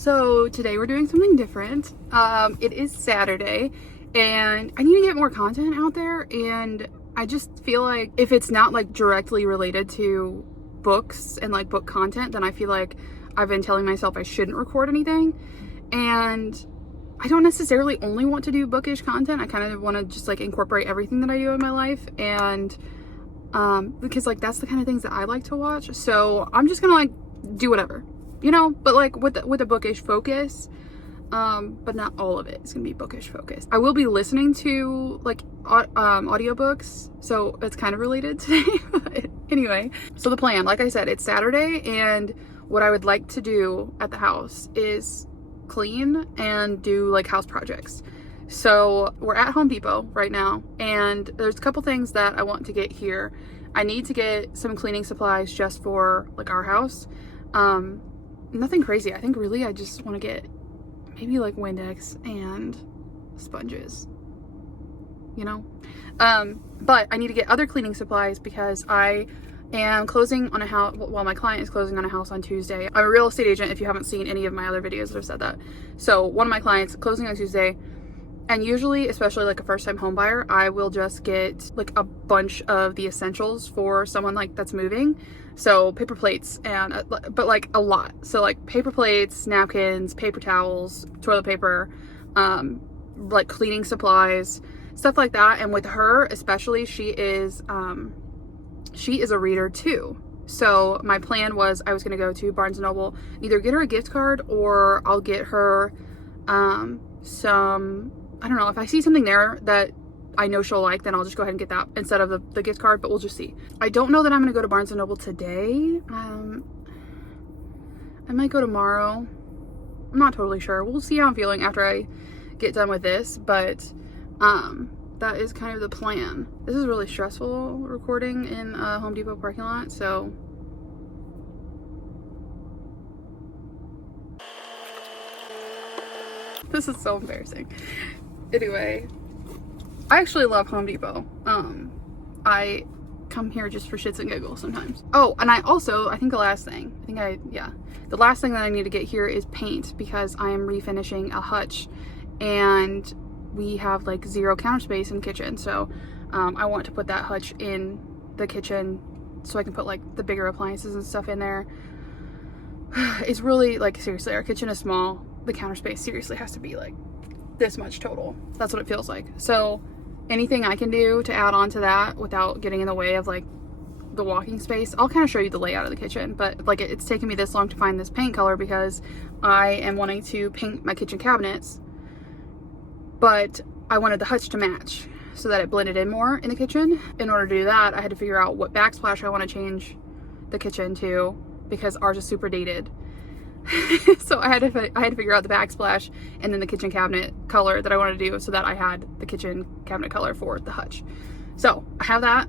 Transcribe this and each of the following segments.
So today we're doing something different. It is Saturday and I need to get more content out there, and I just feel like if it's not like directly related to books and like book content, then I feel like I've been telling myself I shouldn't record anything. And I don't necessarily only want to do bookish content. I kind of want to just like incorporate everything that I do in my life, and because like that's the kind of things that I like to watch. So I'm just gonna like do whatever, you know, but like with a bookish focus, but not all of it. It's gonna be bookish focus. I will be listening to like audiobooks, so it's kind of related today. But anyway, so the plan, like I said, it's Saturday, and what I would like to do at the house is clean and do like house projects. So we're at Home Depot right now, and there's a couple things that I want to get here. I need to get some cleaning supplies just for like our house. Nothing crazy. I think really I just want to get maybe like Windex and sponges, you know. But I need to get other cleaning supplies because I am closing on a house. Well, my client is closing on a house on Tuesday. I'm a real estate agent, if you haven't seen any of my other videos that have said that. So one of my clients closing on Tuesday, and usually, especially like a first-time home buyer, I will just get like a bunch of the essentials for someone like that's moving. So paper plates and but like a lot. So like paper plates, napkins, paper towels, toilet paper, like cleaning supplies, stuff like that. And with her especially, she is a reader too. So my plan was I was going to go to Barnes & Noble, either get her a gift card or I'll get her some, I don't know, if I see something there that I know she'll like, then I'll just go ahead and get that instead of the gift card, but we'll just see. I don't know that I'm going to go to Barnes & Noble today. I might go tomorrow. I'm not totally sure. We'll see how I'm feeling after I get done with this, but that is kind of the plan. This is really stressful recording in a Home Depot parking lot, so. This is so embarrassing. Anyway, I actually love Home Depot. I come here just for shits and giggles sometimes. Oh, and I think the last thing that I need to get here is paint, because I am refinishing a hutch and we have like zero counter space in the kitchen. So I want to put that hutch in the kitchen so I can put like the bigger appliances and stuff in there. It's really like, seriously, our kitchen is small. The counter space seriously has to be like this much total. That's what it feels like. So anything I can do to add on to that without getting in the way of like the walking space. I'll kind of show you the layout of the kitchen, but like it's taken me this long to find this paint color because I am wanting to paint my kitchen cabinets, but I wanted the hutch to match so that it blended in more in the kitchen. In order to do that, I had to figure out what backsplash I want to change the kitchen to, because ours is super dated. So I had to figure out the backsplash and then the kitchen cabinet color that I wanted to do so that I had the kitchen cabinet color for the hutch. So I have that.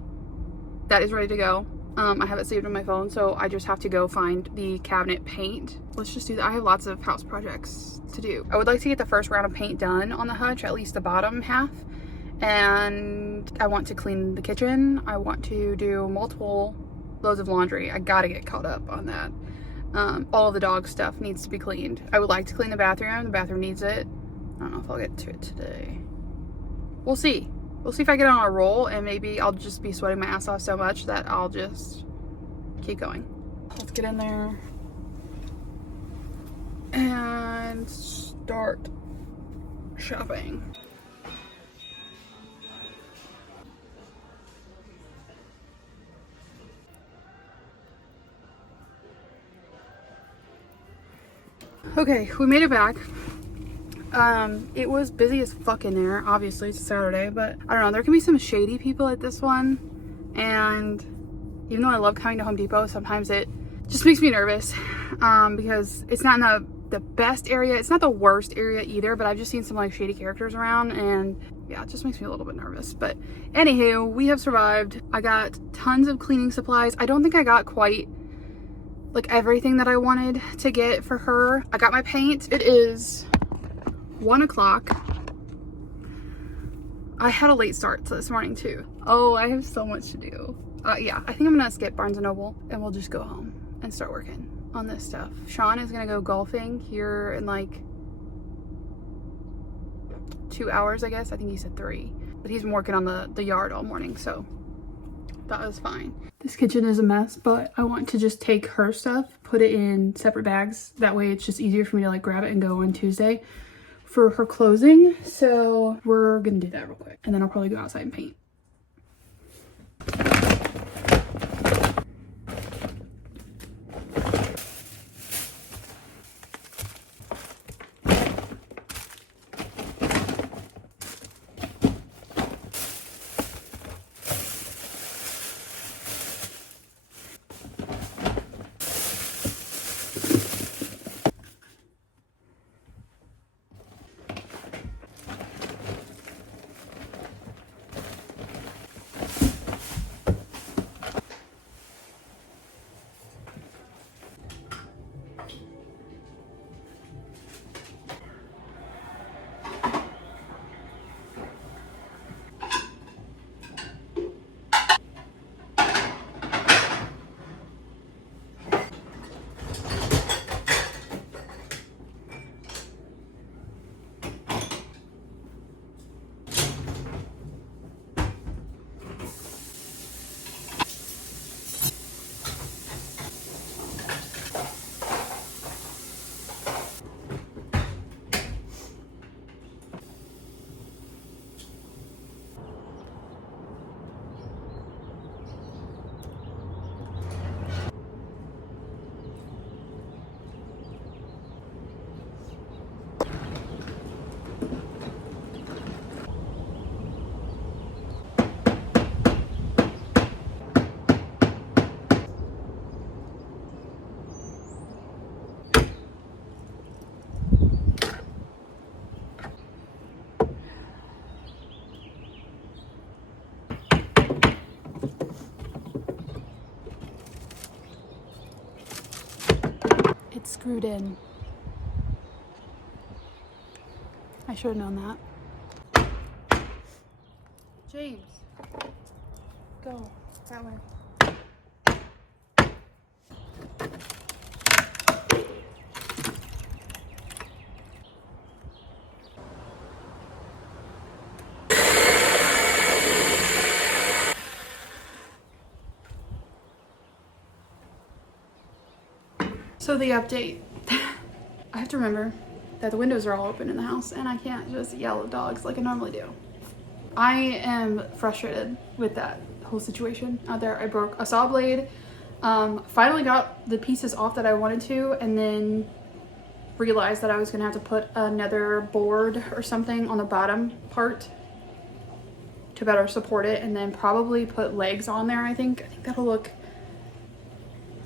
That is ready to go. I have it saved on my phone, so I just have to go find the cabinet paint. Let's just do that. I have lots of house projects to do. I would like to get the first round of paint done on the hutch, at least the bottom half. And I want to clean the kitchen. I want to do multiple loads of laundry. I gotta get caught up on that. All of the dog stuff needs to be cleaned. I would like to clean the bathroom. The bathroom needs it. I don't know if I'll get to it today. We'll see. We'll see if I get on a roll, and maybe I'll just be sweating my ass off so much that I'll just keep going. Let's get in there and start shopping. Okay, we made it back. It was busy as fuck in there. Obviously, it's a Saturday, but I don't know. There can be some shady people at this one, and even though I love coming to Home Depot, sometimes it just makes me nervous because it's not in the best area. It's not the worst area either, but I've just seen some like shady characters around, and yeah, it just makes me a little bit nervous. But anywho, we have survived. I got tons of cleaning supplies. I don't think I got quite like everything that I wanted to get for her. I got my paint. It is 1 o'clock. I had a late start this morning too. Oh, I have so much to do. Yeah, I think I'm gonna skip Barnes & Noble and we'll just go home and start working. on this stuff. Sean is gonna go golfing here in like 2 hours, I guess. I think he said 3. But he's been working on the yard all morning, so that was fine. This kitchen is a mess, but I want to just take her stuff, put it in separate bags. That way it's just easier for me to like grab it and go on Tuesday for her closing. So we're gonna do that real quick. And then I'll probably go outside and paint. It's screwed in. I should have known that. James, go that way. So the update. I have to remember that the windows are all open in the house and I can't just yell at dogs like I normally do. I am frustrated with that whole situation out there. I broke a saw blade, finally got the pieces off that I wanted to, and then realized that I was gonna have to put another board or something on the bottom part to better support it, and then probably put legs on there. I think that'll look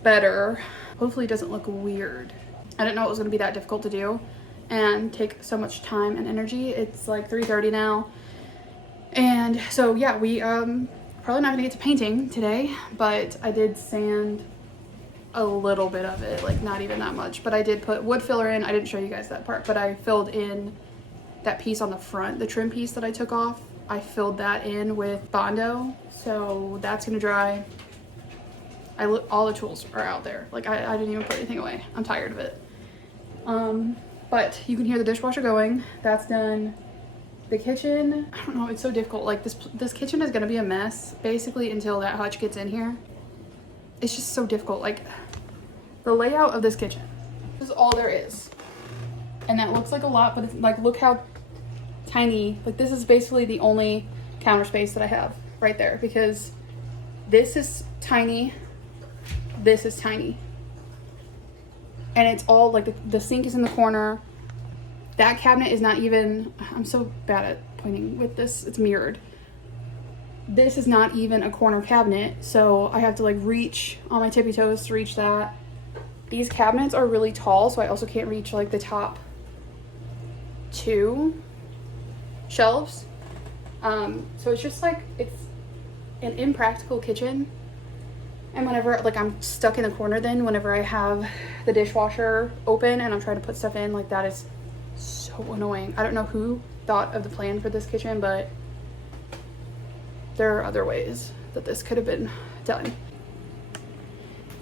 better. Hopefully it doesn't look weird. I didn't know it was gonna be that difficult to do and take so much time and energy. It's like 3:30 now. And so yeah, we probably not gonna get to painting today, but I did sand a little bit of it, like not even that much, but I did put wood filler in. I didn't show you guys that part, but I filled in that piece on the front, the trim piece that I took off. I filled that in with Bondo, so that's gonna dry. All the tools are out there. Like I didn't even put anything away. I'm tired of it. But you can hear the dishwasher going. That's done. The kitchen, I don't know, it's so difficult. Like this kitchen is gonna be a mess basically until that hutch gets in here. It's just so difficult. Like the layout of this kitchen, this is all there is. And that looks like a lot, but it's like, look how tiny, like this is basically the only counter space that I have right there, because this is tiny. This is tiny, and it's all like the sink is in the corner. That cabinet is not even, I'm so bad at pointing with this, it's mirrored. This is not even a corner cabinet, so I have to like reach on my tippy toes to reach that. These cabinets are really tall, so I also can't reach like the top 2 shelves. So it's just like, it's an impractical kitchen. And whenever, like, I'm stuck in the corner then, whenever I have the dishwasher open and I'm trying to put stuff in, like, that is so annoying. I don't know who thought of the plan for this kitchen, but there are other ways that this could have been done.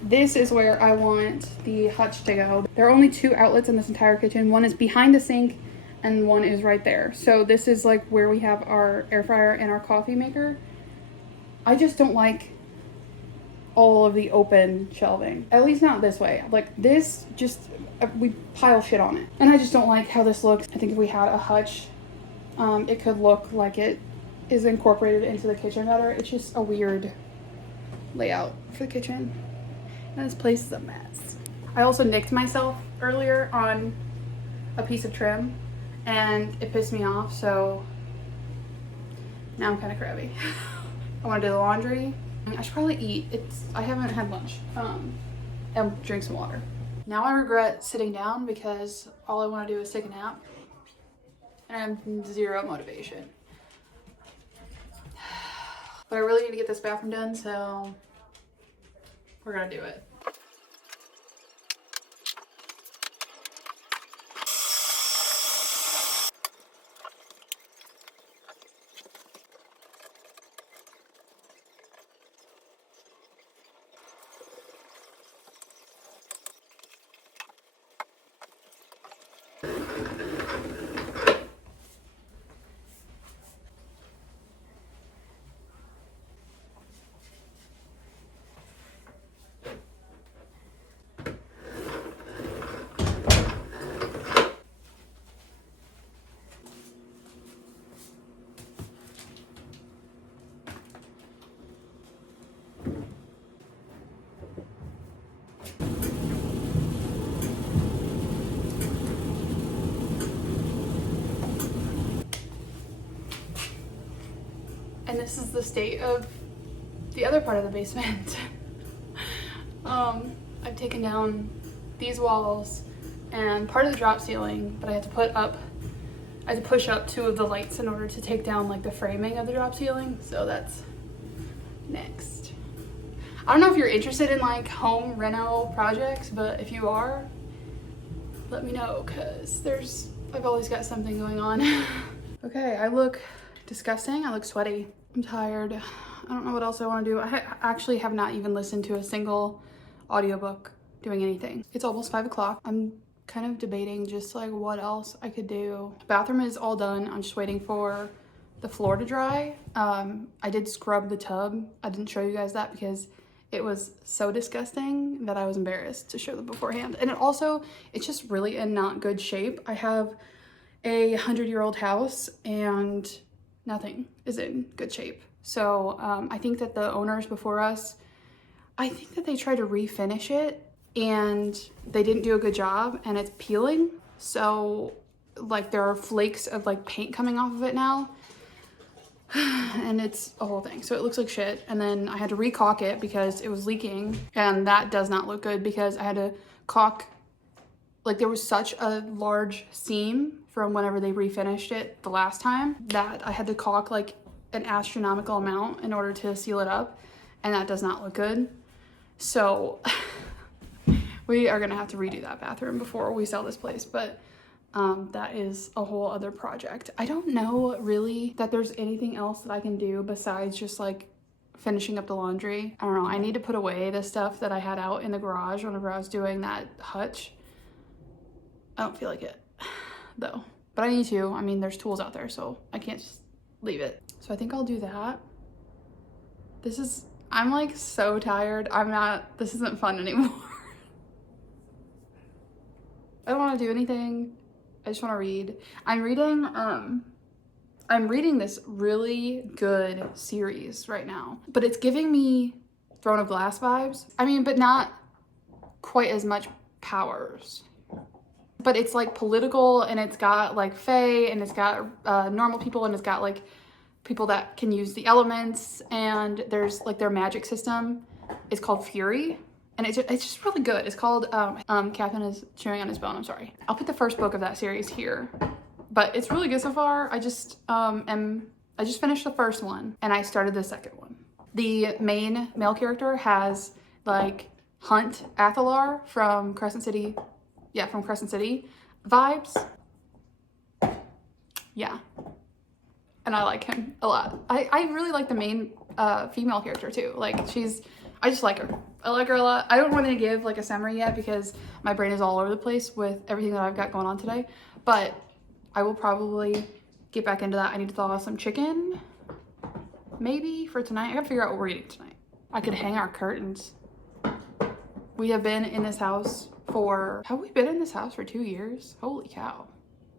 this is where I want the hutch to go. There are only 2 outlets in this entire kitchen. One is behind the sink and one is right there. So this is like where we have our air fryer and our coffee maker. I just don't like all of the open shelving, at least not this way. Like this, just we pile shit on it, and I just don't like how this looks. I think if we had a hutch, it could look like it is incorporated into the kitchen better. It's just a weird layout for the kitchen, and this place is a mess. I also nicked myself earlier on a piece of trim, and it pissed me off, so now I'm kind of crabby. I want to do the laundry. I should probably eat. I haven't had lunch. And drink some water. Now I regret sitting down because all I want to do is take a nap. And I have 0 motivation. But I really need to get this bathroom done, so we're gonna do it. And this is the state of the other part of the basement. I've taken down these walls and part of the drop ceiling, but I had to push up 2 of the lights in order to take down like the framing of the drop ceiling. So that's next. I don't know if you're interested in like home reno projects, but if you are, let me know, because I've always got something going on. Okay, I look disgusting. I look sweaty. I'm tired. I don't know what else I want to do. I actually have not even listened to a single audiobook doing anything. It's almost 5 o'clock. I'm kind of debating just like what else I could do. The bathroom is all done. I'm just waiting for the floor to dry. I did scrub the tub. I didn't show you guys that because it was so disgusting that I was embarrassed to show them beforehand. And it's just really in not good shape. I have a 100-year-old house and nothing is in good shape. So I think that the owners before us, I think that they tried to refinish it and they didn't do a good job and it's peeling. So like there are flakes of like paint coming off of it now. And it's a whole thing. So it looks like shit. And then I had to re-caulk it because it was leaking, and that does not look good because I had to caulk, like there was such a large seam from whenever they refinished it the last time that I had to caulk like an astronomical amount in order to seal it up, and that does not look good. So we are gonna have to redo that bathroom before we sell this place, but that is a whole other project. I don't know really that there's anything else that I can do besides just like finishing up the laundry. I don't know, I need to put away the stuff that I had out in the garage whenever I was doing that hutch. I don't feel like it though, but I need to. I mean, there's tools out there, so I can't just leave it. So I think I'll do that. I'm like so tired. This isn't fun anymore. I don't want to do anything. I just want to read. I'm reading this really good series right now, but it's giving me Throne of Glass vibes. I mean, but not quite as much powers. But it's like political, and it's got like fae, and it's got normal people, and it's got like people that can use the elements, and there's like their magic system is called Fury. And it's just really good. It's called, Catherine is chewing on his bone, I'm sorry. I'll put the first book of that series here, but it's really good so far. I just finished the first one and I started the second one. The main male character has like Hunt Athalar from Crescent City. Yeah, from Crescent City vibes. Yeah. And I like him a lot. I really like the main female character too. Like she's I just like her. I like her a lot. I don't want to give like a summary yet because my brain is all over the place with everything that I've got going on today. But I will probably get back into that. I need to thaw some chicken, maybe for tonight. I gotta figure out what we're eating tonight. I could hang our curtains. We have been in this house have we been in this house for 2 years? Holy cow.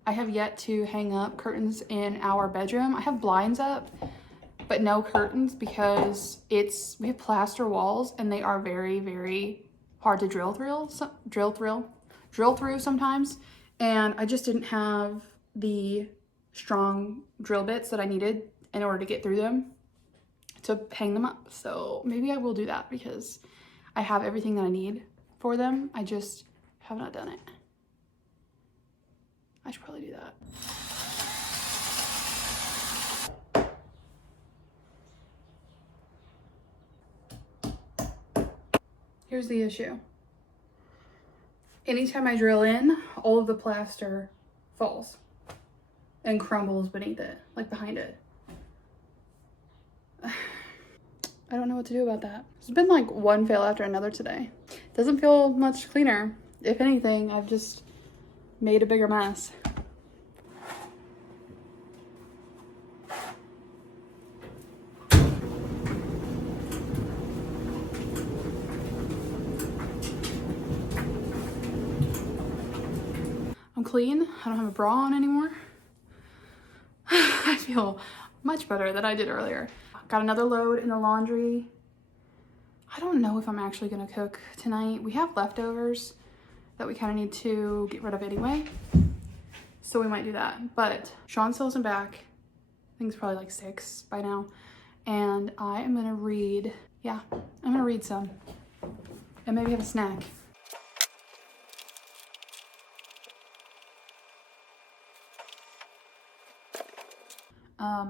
I have yet to hang up curtains in our bedroom. I have blinds up, but no curtains because we have plaster walls and they are very, very hard to drill through sometimes. And I just didn't have the strong drill bits that I needed in order to get through them to hang them up. So maybe I will do that because I have everything that I need for them. I just have not done it. I should probably do that. Here's the issue. Anytime I drill in, all of the plaster falls and crumbles beneath it, like behind it. I don't know what to do about that. There's been like one fail after another today. Doesn't feel much cleaner. If anything, I've just made a bigger mess. I'm clean. I don't have a bra on anymore. I feel much better than I did earlier. Got another load in the laundry. I don't know if I'm actually gonna cook tonight. We have leftovers that we kind of need to get rid of anyway. So we might do that. But Sean still isn't back. I think it's probably like 6 by now. And I am gonna read. Yeah, I'm gonna read some. And maybe have a snack.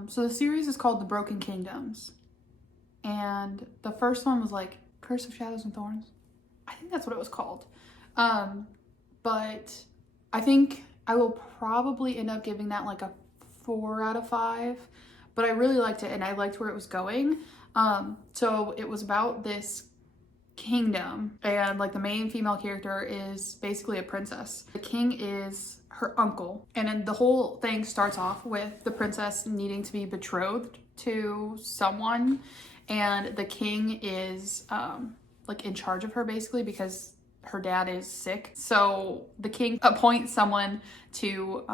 So the series is called The Broken Kingdoms. And the first one was like Curse of Shadows and Thorns. I think that's what it was called. But I think I will probably end up giving that like a 4 out of 5. But I really liked it and I liked where it was going. So it was about this kingdom and like the main female character is basically a princess. The king is her uncle, and then the whole thing starts off with the princess needing to be betrothed to someone, and the king is like in charge of her basically because her dad is sick. So the king appoints someone to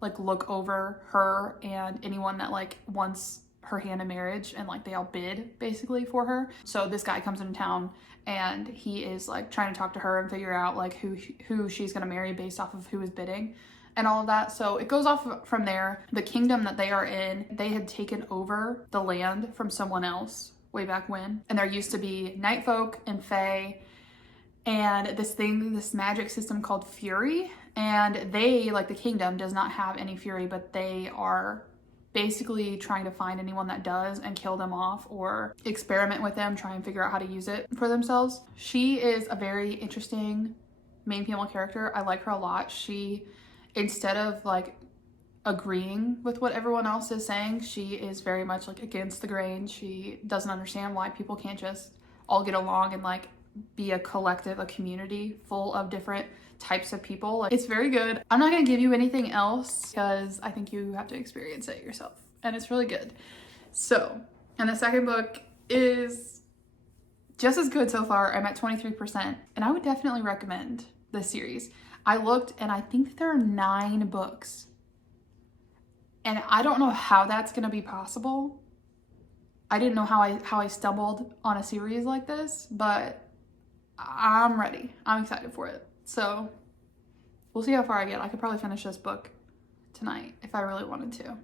like look over her and anyone that like wants her hand in marriage, and like they all bid basically for her. So this guy comes into town and he is like trying to talk to her and figure out like who she's gonna marry based off of who is bidding and all of that. So it goes off from there. The kingdom that they are in, they had taken over the land from someone else way back when, and there used to be night folk and fae and this magic system called fury, and they, like the kingdom, does not have any fury, but they are basically trying to find anyone that does and kill them off or experiment with them, try and figure out how to use it for themselves. She is a very interesting main female character. I like her a lot. She, instead of like agreeing with what everyone else is saying, she is very much like against the grain. She doesn't understand why people can't just all get along and like be a collective, a community full of different types of people. Like, it's very good. I'm not gonna give you anything else because I think you have to experience it yourself, and it's really good. So, and the second book is just as good so far. I'm at 23%, and I would definitely recommend this series. I looked and I think that there are 9 books, and I don't know how that's gonna be possible. I didn't know how I stumbled on a series like this, but I'm ready. I'm excited for it. So we'll see how far I get. I could probably finish this book tonight if I really wanted to.